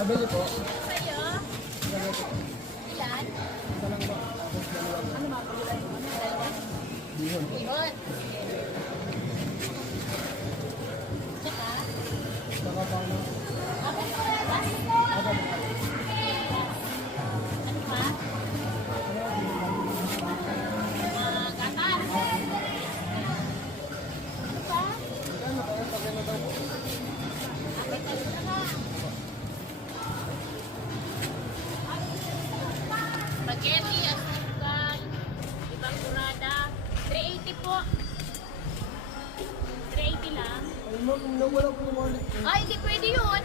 Abeli po. Sa'yo? Ilan? Isa lang ba? Tapos dalawa. Ano mga kulay mo? Dalawa? Bihon. Bihon. Tsaka? Saka paano? Ako po. Last. Ako. Ano pa? Gatas. Ano pa? Ano kaya? Pagyan na daw po. Apit ka na lang. Spaghetti, asukal, ibang kurada. 380 po. 380 lang. Ay ma'am, nawala po yung wallet ko. Ay, hindi pwede yun.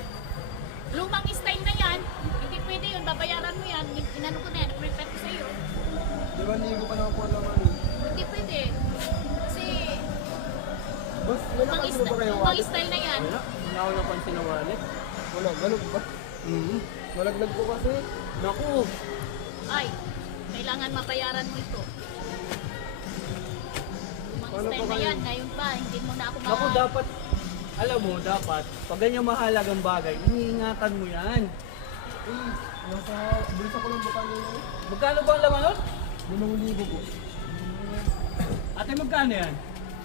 Lumang style na yan. Hindi pwede yun. Babayaran mo yan. Inano ko na yan. Prepare ko sa'yo. Di ba hindi ko pa naman po laman eh. Hindi pwede. Kasi Boss, may napansin mo ba kayo lumang wallet? style na yan. Wala, wala ako napansin ng wallet. Wala, galog ba? Malaglag po kasi. Naku, Ay, kailangan mabayaran mo ito. Lumang Ano style po na kayo? yan. Ngayon pa, hindi mo na ako naku dapat, alam mo, dapat, pag ganyan mahalagang bagay, iniingatan mo yan. Eh, nasa bulsa ko lang po kanina eh. Magkano ba ang laman nun? 5,000 po. Ate, magkano yan?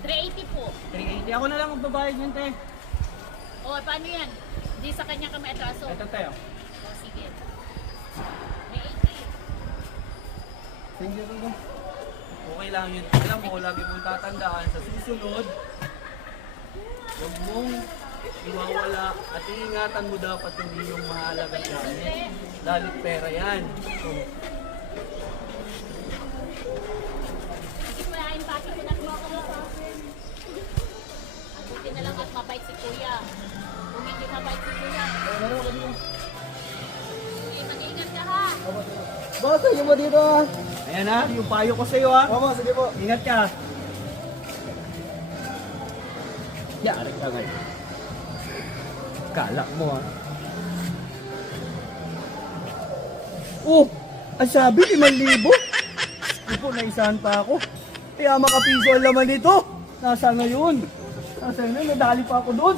380 po. 380. Ako na lang magbabayad yan, te. O, paano yan? Hindi sa kanya kami atraso. Ito, te. oh. O, sige. 380. Thank you po. Okay lang yun. Alam mo, lagi mong tatandaan sa susunod, huwag mong iwawala at iingatan mo dapat hindi yung mahalagang gamit. Dahil pera yan. Oh. Sige po, hain pati ko na mo. Abuti na lang at mabait si kuya. Kung hindi mabait si kuya, Laro ka dito. sige, mag-ingat ka ha. Boss, sige mo dito ah. Ayan ha, yung payo ko sa'yo ha. Mama, sige po. Ingat ka. Yari ka ngayon. Kala mo ha. Oh! Ang sabi, 5,000. Hindi po, naisahan pa ako. Kaya makapiso ang laman nito. Nasa ngayon. Nasa ngayon, nadali pa ako doon.